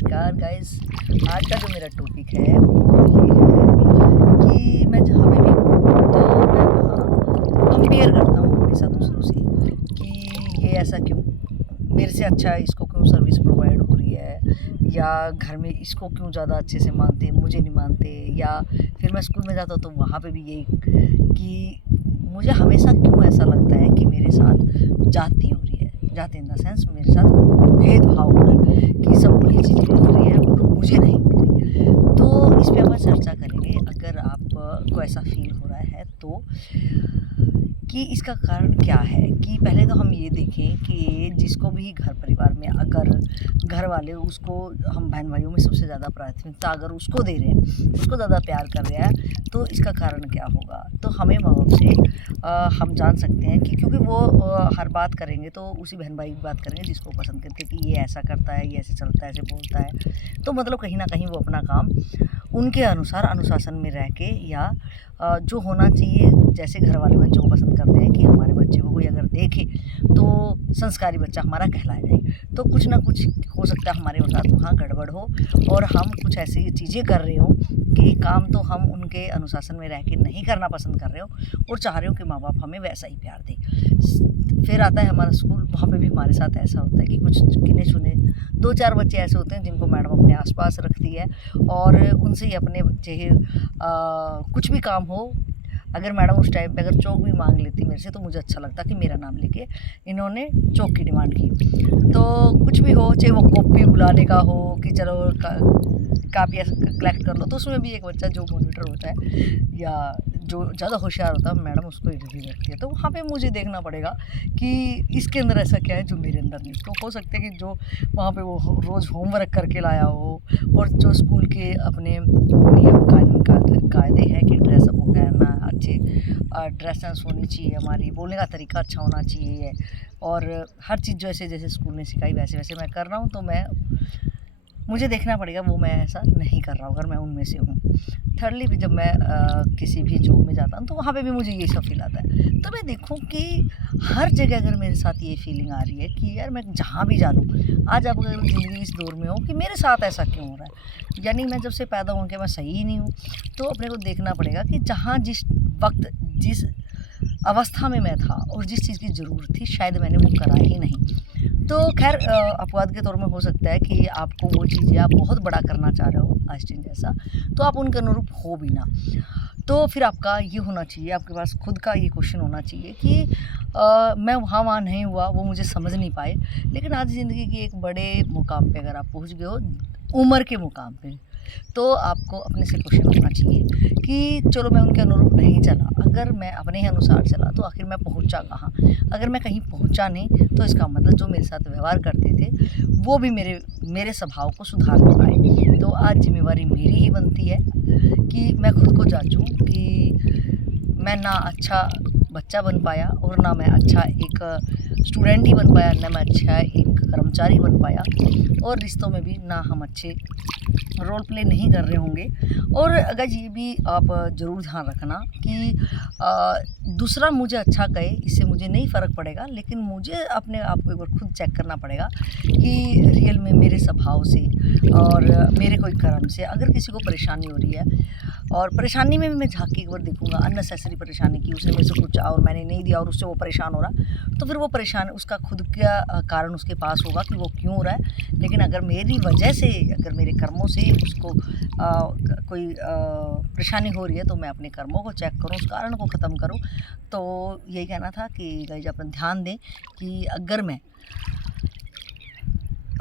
नमस्कार गाइस। आज का जो मेरा टॉपिक है वो ये है कि मैं जहाँ पे भी हूँ तो मैं वहाँ कंपेयर करता हूँ हमेशा दूसरों से कि ये ऐसा क्यों, मेरे से अच्छा इसको क्यों सर्विस प्रोवाइड हो रही है, या घर में इसको क्यों ज़्यादा अच्छे से मानते हैं, मुझे नहीं मानते। या फिर मैं स्कूल में जाता हूँ तो वहाँ पे भी यही कि मुझे हमेशा क्यों ऐसा लगता है कि मेरे साथ जाती हो रही है, जाती इन द सेंस मेरे साथ भेदभाव हो रहा है कि सबको ये चीज़ मिल रही है और मुझे नहीं मिल रही। तो इस पे हम चर्चा करेंगे। अगर आपको ऐसा फील हो रहा है तो कि इसका कारण क्या है, कि पहले तो हम ये देखें कि जिसको भी घर परिवार में अगर घर वाले उसको, हम बहन भाइयों में सबसे ज़्यादा प्राथमिकता अगर उसको दे रहे हैं, उसको ज़्यादा प्यार कर रहे हैं, तो इसका कारण क्या होगा। तो हमें माँ बाप से हम जान सकते हैं कि क्योंकि वो हर बात करेंगे तो उसी बहन भाई की बात करेंगे जिसको पसंद करके कि ये ऐसा करता है, ये ऐसे चलता है, ऐसे बोलता है। तो मतलब कहीं ना कहीं वो अपना काम उनके अनुसार अनुशासन में रह के, या जो होना चाहिए, जैसे घर वाले बच्चों को पसंद करते हैं कि हमारे बच्चे को कोई अगर देखे तो संस्कारी बच्चा हमारा कहलाया जाए, तो कुछ ना कुछ हो सकता है हमारे साथ वहाँ गड़बड़ हो और हम कुछ ऐसी चीज़ें कर रहे हो कि काम तो हम उनके अनुशासन में रह के नहीं करना पसंद कर रहे हो और चाह रहे हो कि माँ बाप हमें वैसा ही प्यार दे। फिर आता है हमारा स्कूल, वहाँ पे भी हमारे साथ ऐसा होता है कि कुछ गिने चुने 2-4 बच्चे ऐसे होते हैं जिनको मैडम अपने आसपास रखती है और उनसे ही अपने चाहे कुछ भी काम हो, अगर मैडम उस टाइम पे अगर चौक भी मांग लेती मेरे से तो मुझे अच्छा लगता कि मेरा नाम लेके इन्होंने चौक की डिमांड की। तो कुछ भी हो, चाहे वो कॉपी बुलाने का हो कि चलो कापियाँ कलेक्ट कर लो, तो उसमें भी एक बच्चा जो मॉनिटर होता है या जो ज़्यादा होशियार होता है मैडम उसको रिव्यू रखती है। तो वहाँ पे मुझे देखना पड़ेगा कि इसके अंदर ऐसा क्या है जो मेरे अंदर नहीं। तो हो सकता है कि जो वहाँ पे वो रोज़ होमवर्क करके लाया हो और जो स्कूल के अपने नियम कानून कायदे हैं कि ड्रेसअप हो पहनना, अच्छे ड्रेस सेंस होनी चाहिए, हमारी बोलने का तरीका अच्छा होना चाहिए और हर चीज़ जैसे जैसे स्कूल ने सिखाई वैसे वैसे मैं कर रहा हूँ, तो मुझे देखना पड़ेगा वो मैं ऐसा नहीं कर रहा हूँ अगर मैं उनमें से हूँ। थर्डली भी जब मैं किसी भी जॉब में जाता हूँ तो वहाँ पे भी मुझे ये सब फील आता है। तो मैं देखूँ कि हर जगह अगर मेरे साथ ये फीलिंग आ रही है कि यार मैं जहाँ भी जा लूँ, आज आप अगर ज़िंदगी इस दौर में हो कि मेरे साथ ऐसा क्यों हो रहा है, यानी मैं जब से पैदा हूँ कि मैं सही ही नहीं हूँ। तो अपने को देखना पड़ेगा कि जहाँ जिस वक्त जिस अवस्था में मैं था और जिस चीज़ की ज़रूरत थी शायद मैंने वो करा ही नहीं। तो खैर अपवाद के तौर में हो सकता है कि आपको वो चीज़ें आप बहुत बड़ा करना चाह रहे हो आइंस्टीन जैसा, तो आप उनके अनुरूप हो भी ना। तो फिर आपका ये होना चाहिए, आपके पास खुद का ये क्वेश्चन होना चाहिए कि मैं वहाँ नहीं हुआ, वो मुझे समझ नहीं पाए, लेकिन आज ज़िंदगी के एक बड़े मुकाम पे अगर आप पहुँच गए हो, उम्र के मुकाम पे, तो आपको अपने से क्वेश्चन उठना चाहिए कि चलो मैं उनके अनुरूप नहीं चला, अगर मैं अपने ही अनुसार चला तो आखिर मैं पहुंचा कहाँ। अगर मैं कहीं पहुंचा नहीं तो इसका मतलब जो मेरे साथ व्यवहार करते थे वो भी मेरे स्वभाव को सुधार नहीं पाए। तो आज जिम्मेवारी मेरी ही बनती है कि मैं खुद को जांचूं कि मैं ना अच्छा बच्चा बन पाया और ना मैं अच्छा एक स्टूडेंट ही बन पाया, ना मैं अच्छा एक कर्मचारी बन पाया, और रिश्तों में भी ना हम अच्छे रोल प्ले नहीं कर रहे होंगे। और अगर ये भी आप ज़रूर ध्यान रखना कि दूसरा मुझे अच्छा कहे इससे मुझे नहीं फ़र्क पड़ेगा, लेकिन मुझे अपने आप को एक बार खुद चेक करना पड़ेगा कि रियल में मेरे स्वभाव से और मेरे कोई कर्म से अगर किसी को परेशानी हो रही है, और परेशानी में भी मैं झाँक के एक बार देखूँगा, अननेसेसरी परेशानी की उसने मेरे से कुछ और मैंने नहीं दिया और उससे वो परेशान हो रहा, तो फिर वो परेशान उसका खुद का कारण उसके पास होगा कि वो क्यों हो रहा है। लेकिन अगर मेरी वजह से, अगर मेरे कर्मों से उसको कोई परेशानी हो रही है, तो मैं अपने कर्मों को चेक करूँ, उस कारण को ख़त्म करूँ। तो यही कहना था कि गाइज़ अपन ध्यान दें कि अगर मैं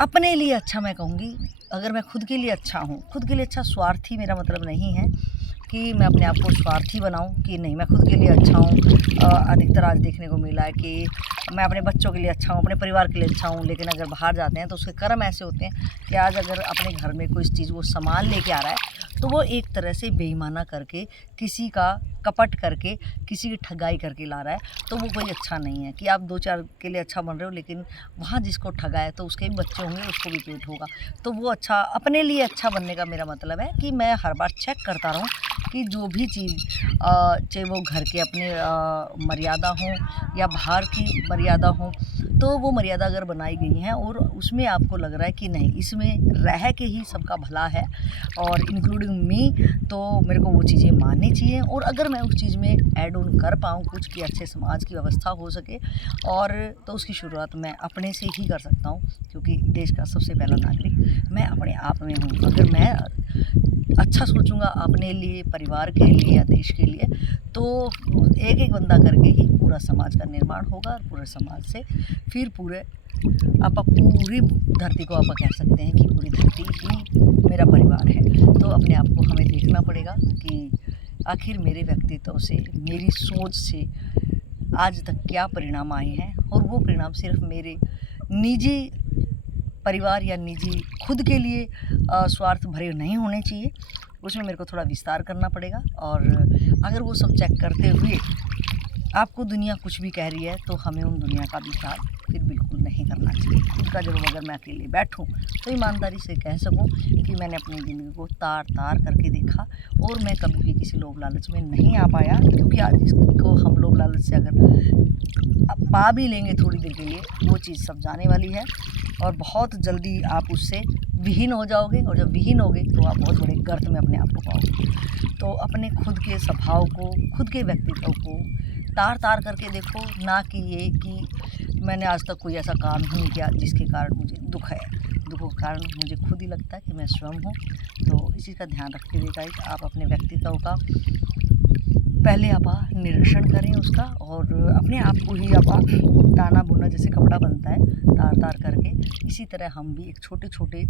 अपने लिए अच्छा, मैं कहूँगी अगर मैं खुद के लिए अच्छा हूँ, खुद के लिए अच्छा, स्वार्थी मेरा मतलब नहीं है कि मैं अपने आप को स्वार्थी बनाऊँ कि नहीं मैं खुद के लिए अच्छा हूँ। अधिकतर आज देखने को मिला है कि मैं अपने बच्चों के लिए अच्छा हूँ, अपने परिवार के लिए अच्छा हूँ, लेकिन अगर बाहर जाते हैं तो उसके कर्म ऐसे होते हैं कि आज अगर अपने घर में कोई चीज़ वो सामान लेके आ रहा है तो वो एक तरह से बेईमाना करके किसी का कपट करके किसी की ठगाई करके ला रहा है, तो वो कोई अच्छा नहीं है। कि आप 2-4 के लिए अच्छा बन रहे हो, लेकिन वहाँ जिसको ठगाया तो उसके भी बच्चे होंगे, उसको भी पेट होगा। तो वो अच्छा, अपने लिए अच्छा बनने का मेरा मतलब है कि मैं हर बार चेक करता रहूँ कि जो भी चीज़ चाहे वो घर के अपने मर्यादा हो या बाहर की मर्यादा हो, तो वो मर्यादा अगर बनाई गई हैं और उसमें आपको लग रहा है कि नहीं, इसमें रह के ही सबका भला है और इंक्लूडिंग मी, तो मेरे को वो चीज़ें माननी चाहिए। और अगर मैं उस चीज़ में ऐड ऑन कर पाऊँ कुछ कि अच्छे समाज की व्यवस्था हो सके, और तो उसकी शुरुआत मैं अपने से ही कर सकता हूँ, क्योंकि देश का सबसे पहला नागरिक मैं अपने आप में हूँ। अगर मैं अच्छा सोचूंगा अपने लिए, परिवार के लिए या देश के लिए, तो एक एक बंदा करके ही पूरा समाज का निर्माण होगा। और पूरे समाज से फिर पूरे पूरी धरती को आप कह सकते हैं कि पूरी धरती ही मेरा परिवार है। तो अपने आप को हमें देखना पड़ेगा कि आखिर मेरे व्यक्तित्व से, मेरी सोच से आज तक क्या परिणाम आए हैं, और वो परिणाम सिर्फ मेरे निजी परिवार या निजी खुद के लिए स्वार्थ भरे नहीं होने चाहिए। उसमें मेरे को थोड़ा विस्तार करना पड़ेगा। और अगर वो सब चेक करते हुए आपको दुनिया कुछ भी कह रही है, तो हमें उन दुनिया का विचार फिर बिल्कुल नहीं करना चाहिए। खुद का जब अगर मैं अकेले बैठूं तो ईमानदारी से कह सकूं कि मैंने अपनी ज़िंदगी को तार तार करके देखा, और मैं कभी भी किसी लोभ लालच में नहीं आ पाया। क्योंकि आज जिसको हम लोभ लालच से अगर पा भी लेंगे थोड़ी देर के लिए, वो चीज़ सब जाने वाली है, और बहुत जल्दी आप उससे विहीन हो जाओगे। और जब विहीन होगे तो आप बहुत बड़े गर्त में अपने आप को पाओगे। तो अपने खुद के स्वभाव को, खुद के व्यक्तित्व को तार तार करके देखो, ना कि ये कि मैंने आज तक कोई ऐसा काम ही नहीं किया जिसके कारण मुझे दुख है। दुखों का कारण मुझे खुद ही लगता है कि मैं स्वयं हूँ। तो इसी का ध्यान रखते हुए गाइस, आप अपने व्यक्तित्व का पहले आप निरीक्षण करें उसका, और अपने आप को ही आप ताना बुना जैसे कपड़ा बनता है तार तार करके, इसी तरह हम भी एक छोटे छोटे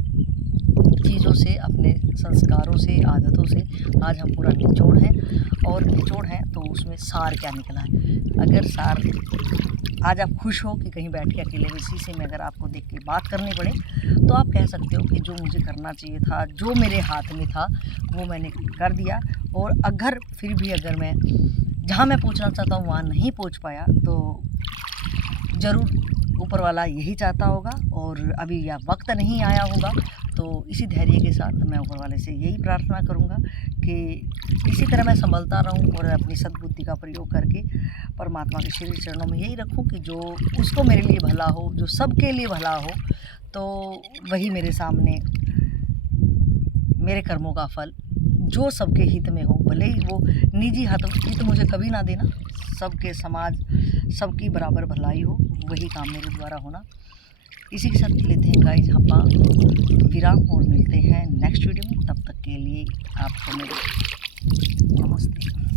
चीज़ों से, अपने संस्कारों से, आदतों से आज हम पूरा निचोड़ हैं। और निचोड़ हैं तो उसमें सार क्या निकला है। अगर सार आज आप खुश हो कि कहीं बैठ के अकेले में शीशे में अगर आपको देख के बात करनी पड़े, तो आप कह सकते हो कि जो मुझे करना चाहिए था, जो मेरे हाथ में था, वो मैंने कर दिया। और अगर फिर भी अगर मैं जहाँ मैं पहुँचना चाहता हूँ वहाँ नहीं पहुँच पाया, तो ज़रूर ऊपर वाला यही चाहता होगा, और अभी यह वक्त नहीं आया होगा। तो इसी धैर्य के साथ मैं ऊपर वाले से यही प्रार्थना करूँगा कि इसी तरह मैं संभलता रहूँ, और अपनी सद्बुद्धि का प्रयोग करके परमात्मा के श्री चरणों में यही रखूँ कि जो उसको मेरे लिए भला हो, जो सबके लिए भला हो, तो वही मेरे सामने मेरे कर्मों का फल जो सबके हित में हो। भले ही वो निजी हित मुझे कभी ना देना, सबके समाज, सबकी बराबर भलाई हो, वही काम मेरे द्वारा होना। इसी के साथ लेते हैं गाइस हम विराम, और मिलते हैं नेक्स्ट वीडियो में। तब तक के लिए आपको मेरे नमस्ते।